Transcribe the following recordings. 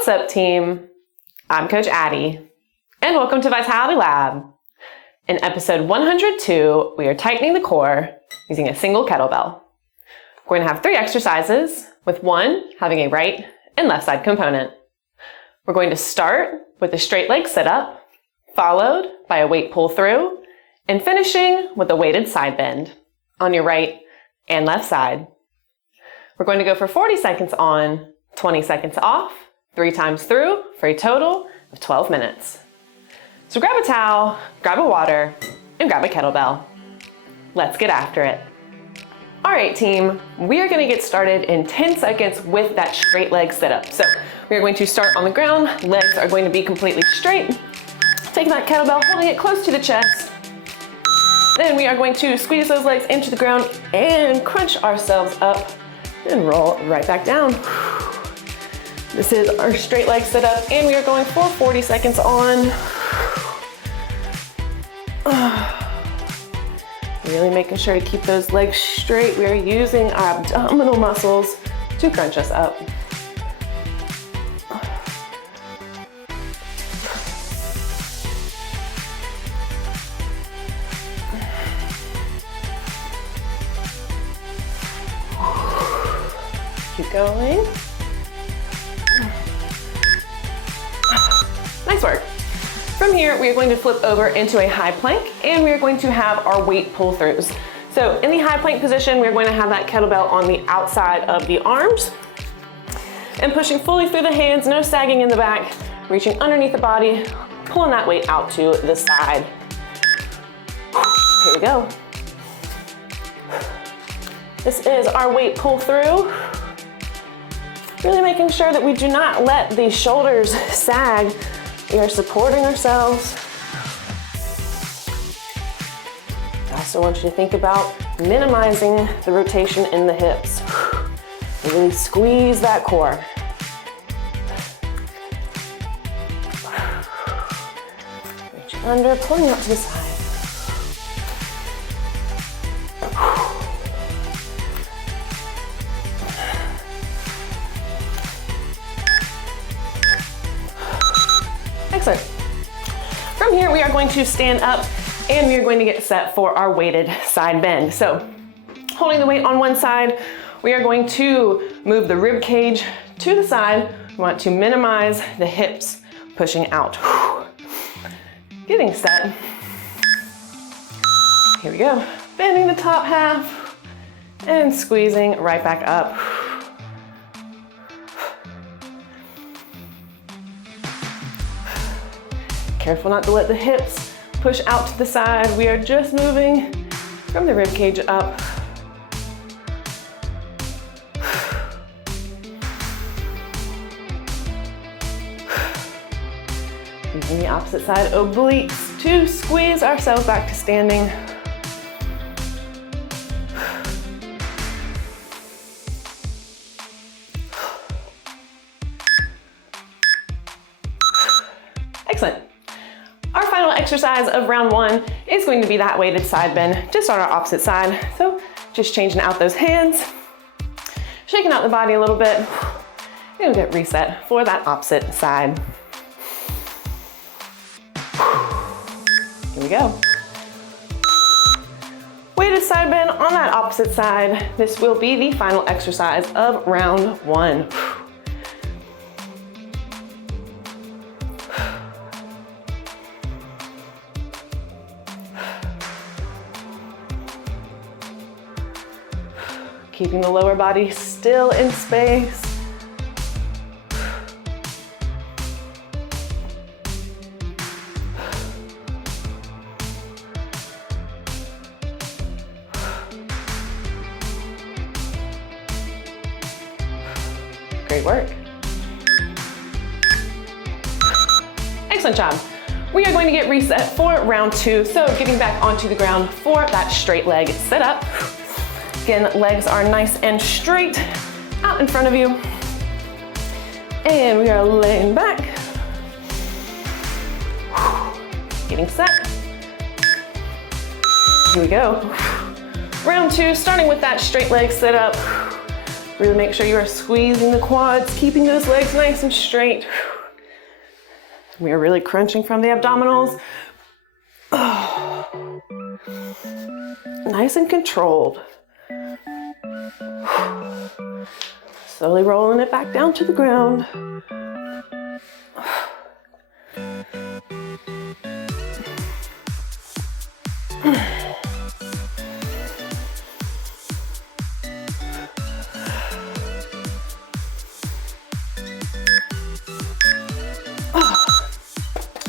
What's up, team? I'm Coach Addie, and welcome to Vitality Lab. In episode 102, we are tightening the core using a single kettlebell. We're going to have 3 exercises, with one having a right and left side component. We're going to start with a straight leg sit-up, followed by a weight pull through, and finishing with a weighted side bend on your right and left side. We're going to go for 40 seconds on, 20 seconds off, 3 times through for a total of 12 minutes. So grab a towel, grab a water, and grab a kettlebell. Let's get after it. All right, team, we are going to get started in 10 seconds with that straight leg sit-up. So we are going to start on the ground. Legs are going to be completely straight. Taking that kettlebell, holding it close to the chest. Then we are going to squeeze those legs into the ground and crunch ourselves up and roll right back down. This is our straight leg sit-up, and we are going for 40 seconds on. Really making sure to keep those legs straight. We are using our abdominal muscles to crunch us up. Keep going. Nice work. From here, we are going to flip over into a high plank, and we are going to have our weight pull throughs. So in the high plank position, we're going to have that kettlebell on the outside of the arms and pushing fully through the hands, no sagging in the back, reaching underneath the body, pulling that weight out to the side. Here we go. This is our weight pull through. Really making sure that we do not let the shoulders sag. We are supporting ourselves. I also want you to think about minimizing the rotation in the hips. Really squeeze that core. Reach under, pulling out to the side. Excellent. From here, we are going to stand up and we are going to get set for our weighted side bend. So holding the weight on one side, we are going to move the rib cage to the side. We want to minimize the hips pushing out. Getting set. Here we go. Bending the top half and squeezing right back up. Careful not to let the hips push out to the side. We are just moving from the rib cage up. Using the opposite side obliques to squeeze ourselves back to standing. Excellent. Our final exercise of round 1 is going to be that weighted side bend, just on our opposite side. So just changing out those hands, shaking out the body a little bit, and get reset for that opposite side. Here we go. Weighted side bend on that opposite side. This will be the final exercise of round 1. Keeping the lower body still in space. Great work. Excellent job. We are going to get reset for round 2. So getting back onto the ground for that straight leg sit up. Again, legs are nice and straight out in front of you. And we are laying back. Getting set. Here we go. Round 2, starting with that straight leg sit up. Really make sure you are squeezing the quads, keeping those legs nice and straight. We are really crunching from the abdominals. Nice and controlled. Slowly rolling it back down to the ground.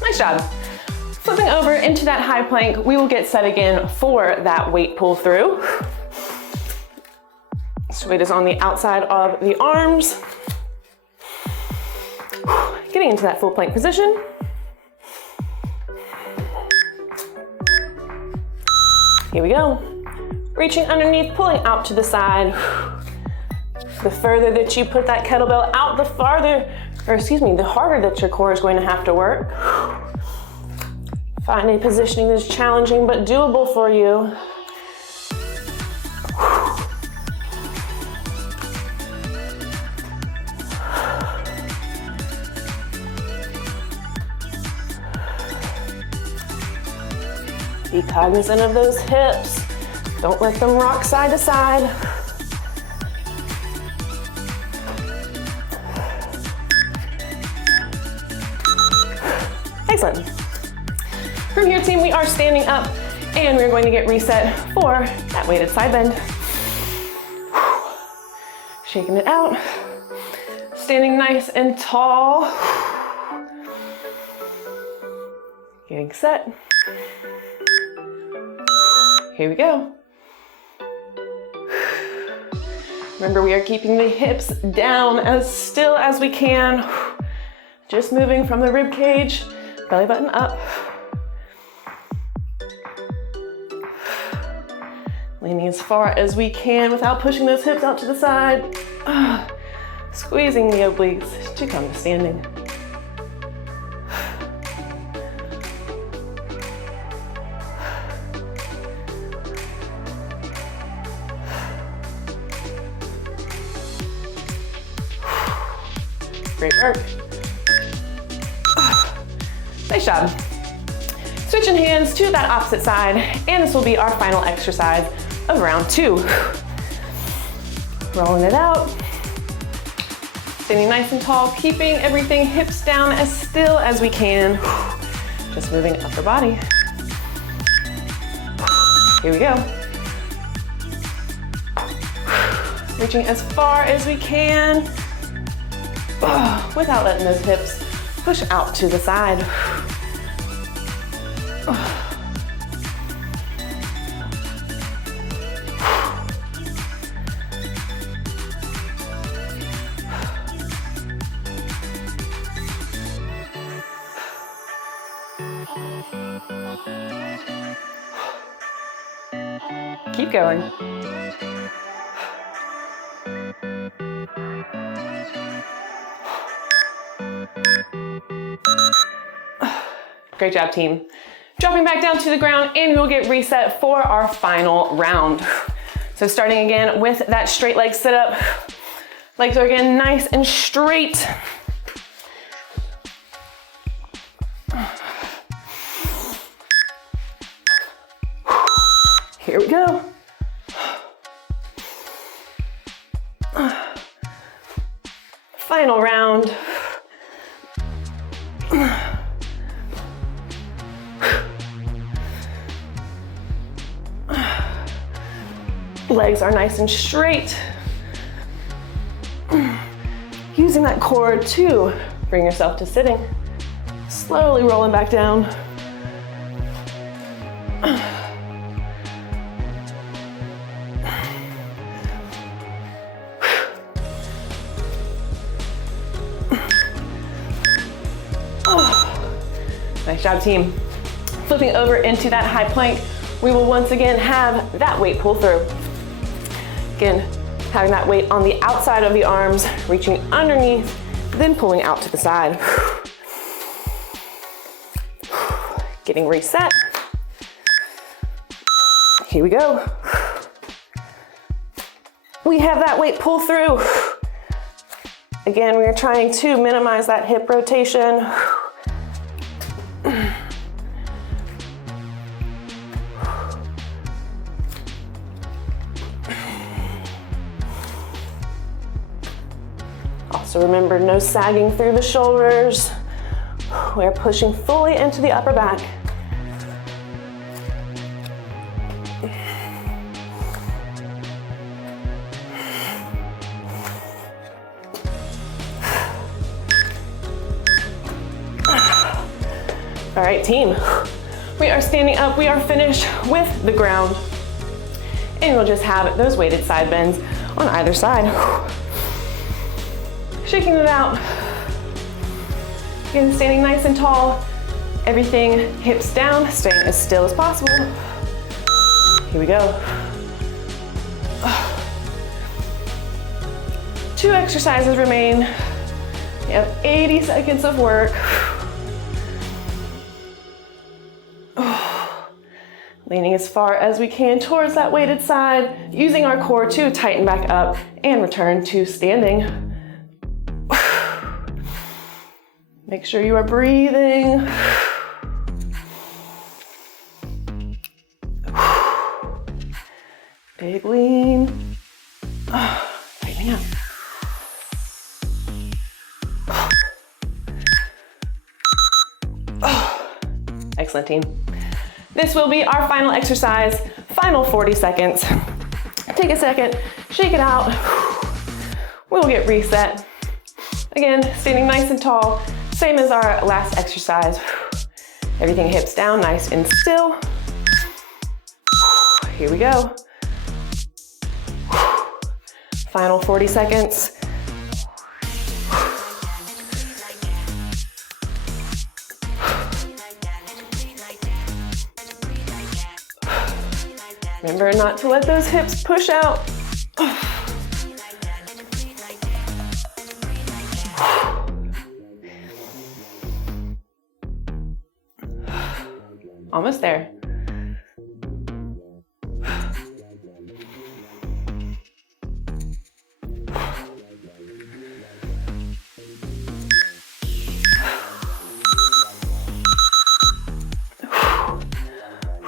Nice job. Flipping over into that high plank, we will get set again for that weight pull through. So weight is on the outside of the arms. Getting into that full plank position. Here we go. Reaching underneath, pulling out to the side. The further that you put that kettlebell out, the harder that your core is going to have to work. Find a positioning that's challenging but doable for you. Be cognizant of those hips. Don't let them rock side to side. Excellent. From here, team, we are standing up and we're going to get reset for that weighted side bend. Shaking it out. Standing nice and tall. Getting set. Here we go. Remember, we are keeping the hips down as still as we can. Just moving from the rib cage, belly button up. Leaning as far as we can without pushing those hips out to the side. Squeezing the obliques to come to standing. Great work. Nice job. Switching hands to that opposite side, and this will be our final exercise of round 2. Rolling it out. Standing nice and tall, keeping everything hips down as still as we can. Just moving upper body. Here we go. Reaching as far as we can, without letting those hips push out to the side. Keep going. Great job, team. Dropping back down to the ground, and we'll get reset for our final round. So starting again with that straight leg sit up. Legs are again nice and straight. Here we go. Final round. Legs are nice and straight. Using that core to bring yourself to sitting. Slowly rolling back down. Nice job, team. Flipping over into that high plank, we will once again have that weight pull through. Again, having that weight on the outside of the arms, reaching underneath, then pulling out to the side. Getting reset. Here we go. we have that weight pull through. Again, we are trying to minimize that hip rotation. Also remember, no sagging through the shoulders. We're pushing fully into the upper back. All right, team. We are standing up. We are finished with the ground. And we'll just have those weighted side bends on either side. Shaking it out. Again, standing nice and tall. Everything hips down, staying as still as possible. Here we go. 2 exercises remain. We have 80 seconds of work. Leaning as far as we can towards that weighted side, using our core to tighten back up and return to standing. Make sure you are breathing. Big lean. Tightening up. Excellent, team. This will be our final exercise, final 40 seconds. Take a second, shake it out. We'll get reset. Again, standing nice and tall, same as our last exercise. Everything hips down, nice and still. Here we go. Final 40 seconds. Remember not to let those hips push out. Almost there.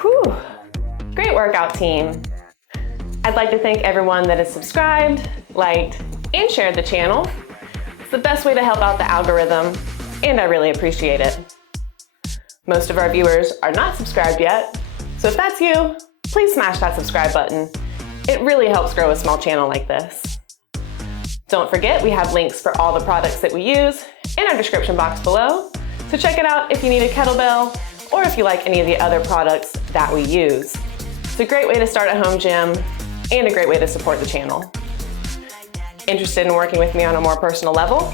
Whew. Great workout, team. I'd like to thank everyone that has subscribed, liked, and shared the channel. It's the best way to help out the algorithm, and I really appreciate it. Most of our viewers are not subscribed yet, so if that's you, please smash that subscribe button. It really helps grow a small channel like this. Don't forget, we have links for all the products that we use in our description box below, so check it out if you need a kettlebell or if you like any of the other products that we use. It's a great way to start a home gym and a great way to support the channel. Interested in working with me on a more personal level?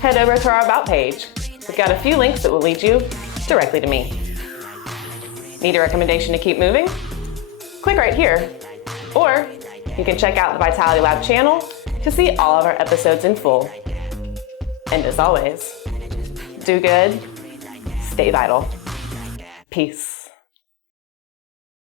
Head over to our About page. We've got a few links that will lead you directly to me. Need a recommendation to keep moving? Click right here. Or you can check out the Vitality Lab channel to see all of our episodes in full. And as always, do good, stay vital. Peace.